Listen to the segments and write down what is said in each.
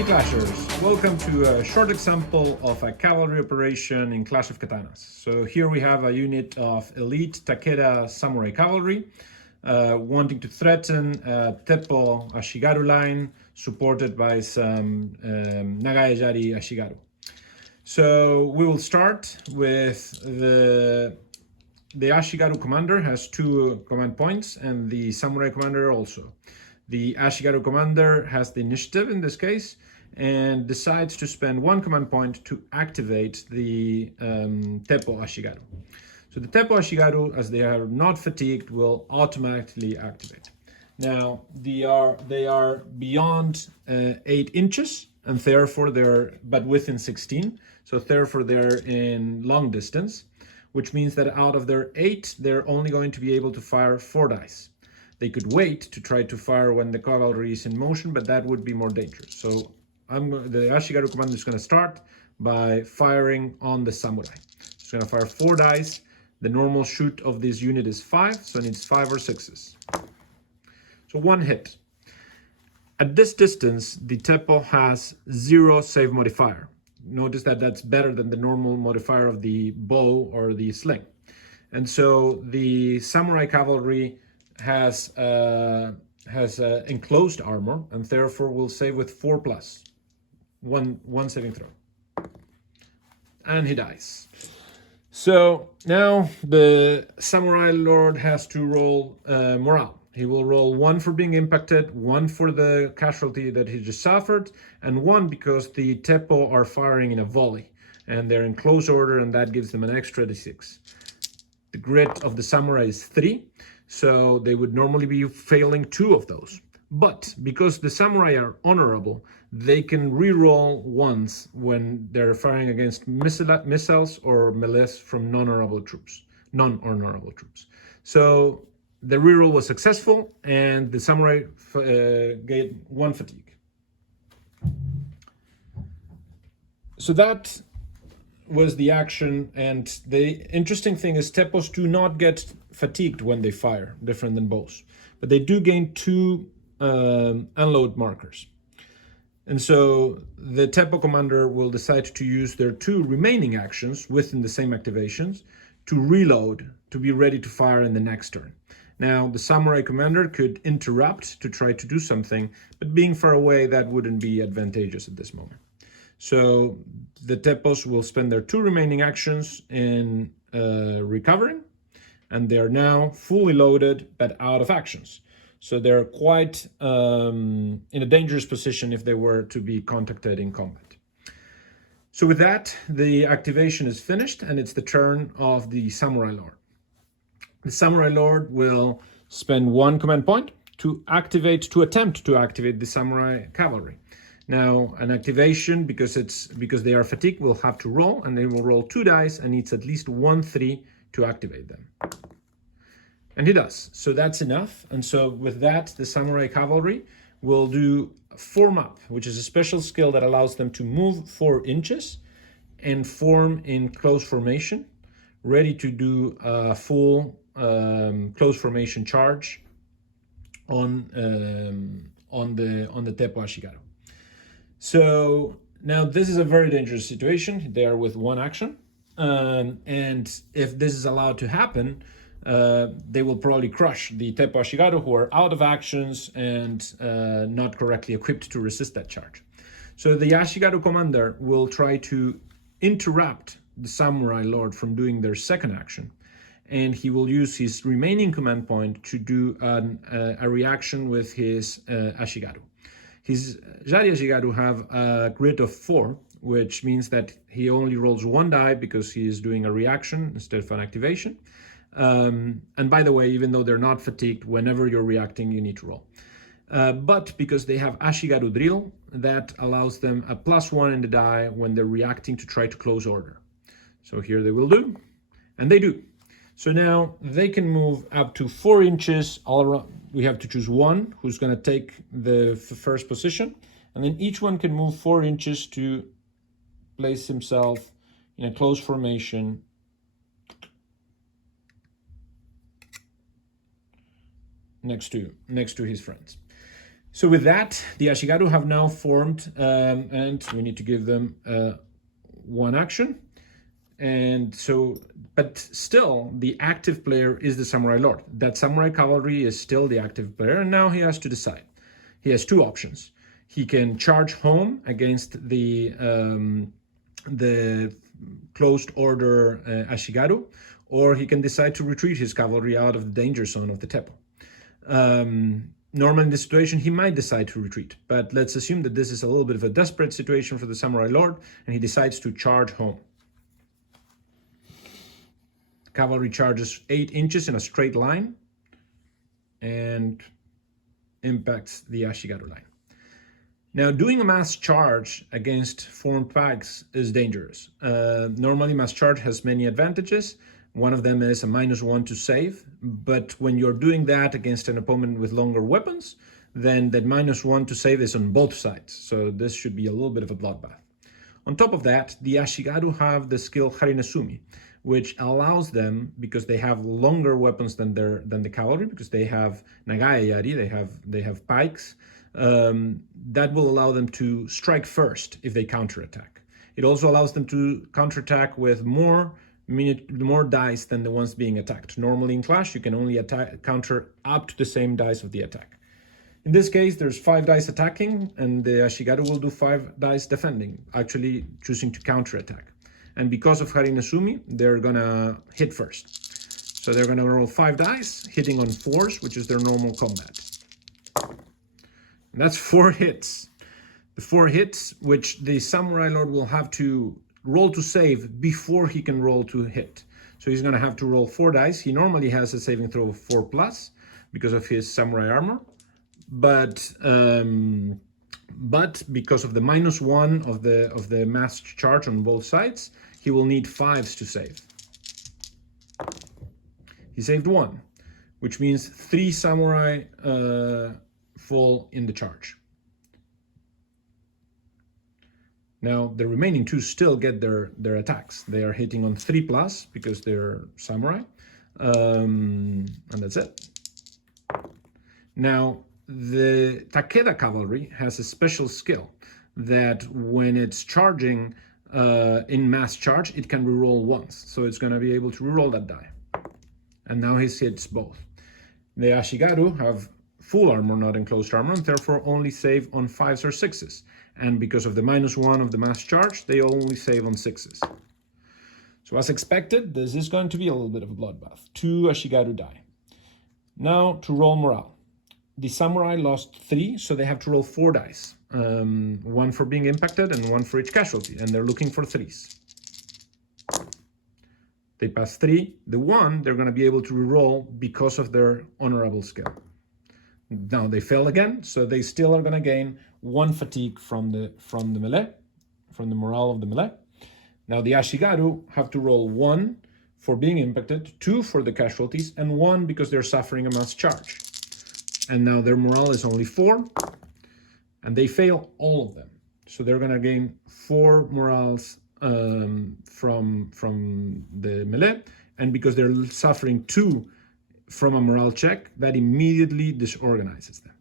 Hey Clashers, welcome to a short example of a cavalry operation in Clash of Katanas. So here we have a unit of elite Takeda samurai cavalry wanting to threaten a Teppo ashigaru line supported by some Nagai Yari ashigaru. So we will start with the ashigaru commander has 2 command points and the samurai commander also. The ashigaru commander has the initiative in this case and decides to spend 1 command point to activate the Teppo ashigaru. So the Teppo ashigaru, as they are not fatigued, will automatically activate. Now they are beyond 8 inches and therefore but within 16. So therefore they're in long distance, which means that out of their 8, they're only going to be able to fire 4 dice. They could wait to try to fire when the cavalry is in motion, but that would be more dangerous. So the ashigaru commander is going to start by firing on the samurai. It's going to fire 4 dice. The normal shoot of this unit is 5, so it needs 5 or 6s. So 1 hit. At this distance, the Teppo has 0 save modifier. Notice that that's better than the normal modifier of the bow or the sling. And so the samurai cavalry has enclosed armor and therefore will save with 4+. One saving throw. And he dies. So now the samurai lord has to roll morale. He will roll 1 for being impacted, 1 for the casualty that he just suffered, and 1 because the Teppo are firing in a volley and they're in close order, and that gives them an extra d6. The grit of the samurai is 3, so they would normally be failing 2 of those. But because the samurai are honorable, they can re-roll once when they're firing against missiles or melees from non-honorable troops. So the reroll was successful, and the samurai gained 1 fatigue. So that was the action, and the interesting thing is Teppos do not get fatigued when they fire, different than bows, but they do gain 2 unload markers. And so the Teppo commander will decide to use their 2 remaining actions within the same activations to reload, to be ready to fire in the next turn. Now, the samurai commander could interrupt to try to do something, but being far away, that wouldn't be advantageous at this moment. So the Teppos will spend their 2 remaining actions in recovering, and they are now fully loaded but out of actions. So they're quite in a dangerous position if they were to be contacted in combat. So with that, the activation is finished, and it's the turn of the samurai lord. The samurai lord will spend 1 command point to attempt to activate the samurai cavalry. Now, an activation, because they are fatigued, will have to roll, and they will roll 2 dice and needs at least 1 3 to activate them. And he does. So that's enough. And so with that, the samurai cavalry will do form up, which is a special skill that allows them to move 4 inches and form in close formation, ready to do a full close formation charge on the Teppo ashigaru. So now this is a very dangerous situation. They are with 1 action, and if this is allowed to happen, they will probably crush the Teppo ashigaru, who are out of actions and not correctly equipped to resist that charge. So the ashigaru commander will try to interrupt the samurai lord from doing their 2nd action, and he will use his remaining command point to do a reaction with his ashigaru. His Yari ashigaru have a grit of 4, which means that he only rolls 1 die because he is doing a reaction instead of an activation. And by the way, even though they're not fatigued, whenever you're reacting, you need to roll. But because they have ashigaru drill, that allows them a +1 in the die when they're reacting to try to close order. So here they will do, and they do. So now they can move up to 4 inches all around. We have to choose 1 who's going to take the first position, and then each one can move 4 inches to place himself in a close formation next to his friends. So with that, the ashigaru have now formed, and we need to give them one action. And so, but still, the active player is the samurai lord. That samurai cavalry is still the active player, and now he has to decide. He has two options. He can charge home against the closed order ashigaru, or he can decide to retreat his cavalry out of the danger zone of the teppo. Normally in this situation, he might decide to retreat, but let's assume that this is a little bit of a desperate situation for the samurai lord, and he decides to charge home. Cavalry charges 8 inches in a straight line and impacts the ashigaru line. Now, doing a mass charge against formed packs is dangerous. Normally, mass charge has many advantages. One of them is a -1 to save, but when you're doing that against an opponent with longer weapons, then that -1 to save is on both sides. So this should be a little bit of a bloodbath. On top of that, the ashigaru have the skill Harinasumi, which allows them, because they have longer weapons than the cavalry, because they have Nagai Yari, they have pikes, that will allow them to strike first if they counterattack. It also allows them to counterattack with more dice than the ones being attacked. Normally in Clash, you can only counter up to the same dice of the attack. In this case, there's 5 dice attacking, and the ashigaru will do 5 dice defending, actually choosing to counterattack. And because of Harinasumi, they're gonna hit first. So they're gonna roll 5 dice, hitting on 4s, which is their normal combat. And that's 4 hits. The 4 hits, which the samurai lord will have to roll to save before he can roll to hit. So he's gonna have to roll 4 dice. He normally has a saving throw of 4+ because of his samurai armor. But because of the -1 of the mass charge on both sides, he will need 5s to save. He saved 1, which means 3 samurai fall in the charge. Now the remaining 2 still get their attacks. They are hitting on 3+ because they're samurai, and that's it. Now, the Takeda cavalry has a special skill that when it's charging in mass charge, it can reroll once. So it's going to be able to reroll that die. And now he hits both. The ashigaru have full armor, not enclosed armor, and therefore only save on 5s or 6s. And because of the -1 of the mass charge, they only save on 6s. So as expected, this is going to be a little bit of a bloodbath. 2 ashigaru die. Now to roll morale. The samurai lost 3, so they have to roll 4 dice. 1 for being impacted and 1 for each casualty, and they're looking for 3s. They pass 3. The 1 they're going to be able to reroll because of their honorable skill. Now they fail again, so they still are going to gain 1 fatigue from the melee, from the morale of the melee. Now the ashigaru have to roll 1 for being impacted, 2 for the casualties, and 1 because they're suffering a mass charge. And now their morale is only 4, and they fail all of them. So they're going to gain 4 morales from the melee, and because they're suffering 2 from a morale check, that immediately disorganizes them.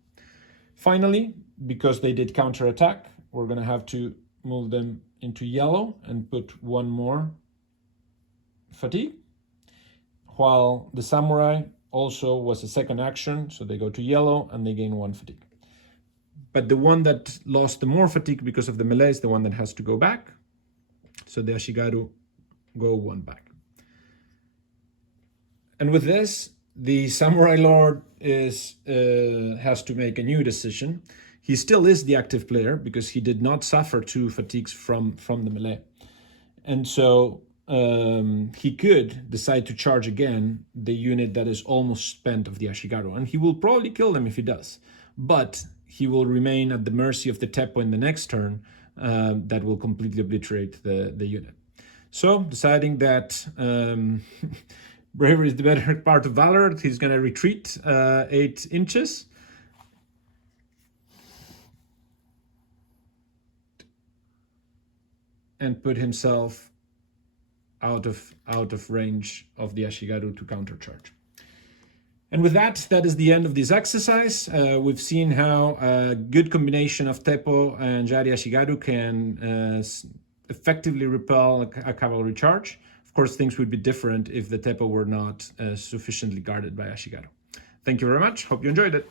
Finally, because they did counterattack, we're going to have to move them into yellow and put 1 more fatigue, while the samurai also was a second action, so they go to yellow and they gain 1 fatigue. But the one that lost the more fatigue because of the melee is the one that has to go back. So the ashigaru go 1 back. And with this, the samurai lord has to make a new decision. He still is the active player because he did not suffer 2 fatigues from the melee. And so he could decide to charge again the unit that is almost spent of the ashigaru, and he will probably kill them if he does, but he will remain at the mercy of the teppo in the next turn that will completely obliterate the unit. So deciding that bravery is the better part of valor, he's going to retreat 8 inches. And put himself out of range of the ashigaru to countercharge. And with that, that is the end of this exercise. We've seen how a good combination of Teppo and Yari ashigaru can effectively repel a cavalry charge. Of course, things would be different if the Teppo were not sufficiently guarded by ashigaru. Thank you very much. Hope you enjoyed it.